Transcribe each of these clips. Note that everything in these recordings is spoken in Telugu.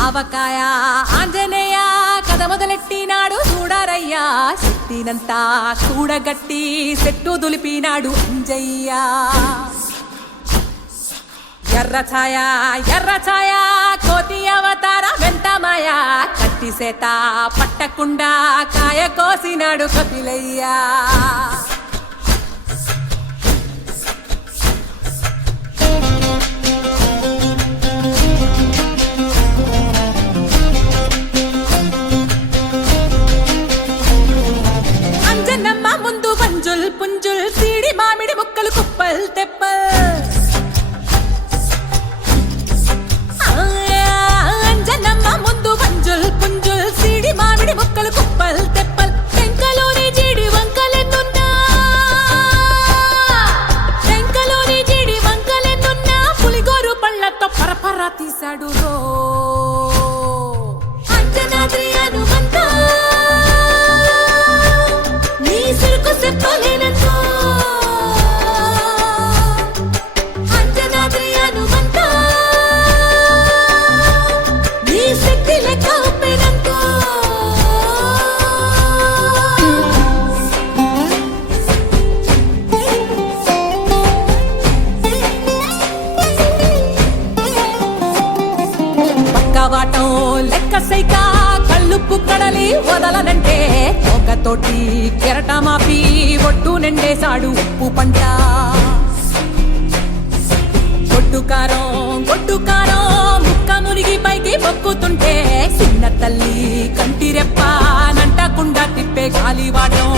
ఆవకాయ ఆంజనేయ కథ మొదలెట్టినాడు చూడారయ్యా శక్తినంతా చూడగట్టి చెట్టు దులిపినాడు అంజయ్య ఎర్ర ఛాయ కోతి అవతార వెంటమాయ కత్తి సేత పట్టకుండా కాయ కోసినాడు కపిలయ్యా ముందు వంజుల్ పుంజుల్ సీడి మామిడి ముక్కలు కుప్పల్ తెప్పల్ అంజనమ్మ ముందు వంజుల్ పుంజుల్ సీడి మామిడి ముక్కలు కుప్పల్ తెప్పల్ టెంకలోని జీడి వంకలెన్నున్నా పులిగోరు పళ్ళతో పరపర తీశాడు రో అంజనాద్రి హనుమంతా వాటం లెక్క సైక కళ్ళుప్పు కడలి వదలనంటే ఒకతోటి కెరటమాపి ఒట్టు నిండేశాడు ఉప్పు పంట గొడ్డు కారం ముక్క మురిగి పైకి మొక్కుతుంటే చిన్న తల్లి కంటిరెప్ప నంటకుండా తిప్పే గాలివాటం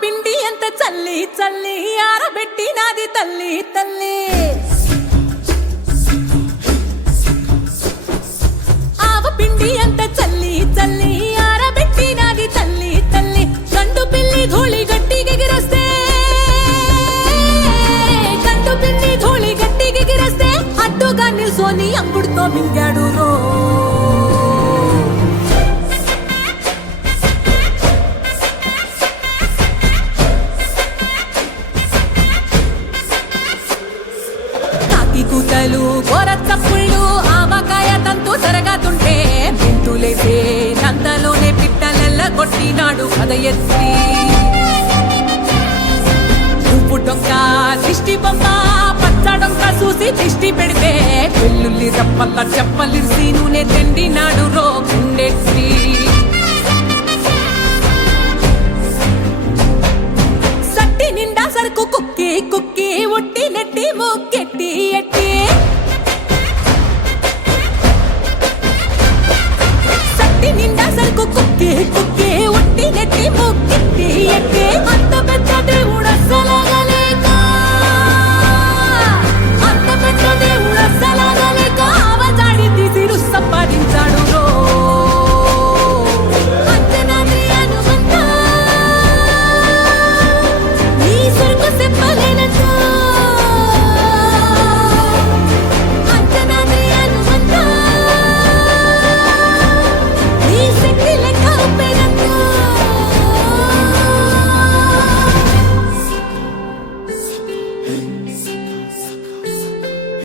పిండి ఎంత చల్లి చల్లి ఆరబెట్టి నాది తల్లి తల్లి ఆవ పిండి ఎంత చల్లి చల్లి ఆరబెట్టి నాది తల్లి తల్లి గండు పిల్లి ధూళి గట్టిగిరస్తే అడ్డుగా నిల్సోని అంగుడుతో మింగాడు రో కూతలు గోరచ్చప్పుళ్ళు ఆవకాయ తంతు జరగతుంటే మెంతులేసే నందలోనే పిట్టలెల్ల కొట్టినాడు కథ ఎత్తి ఉప్పు డొక్క దిష్టి బొమ్మ పచ్చడొక్క చూసి దిష్టి పెడితే వెల్లుల్లి రప్పల్ల చెప్పలిర్సి నూనె తెండినాడు రో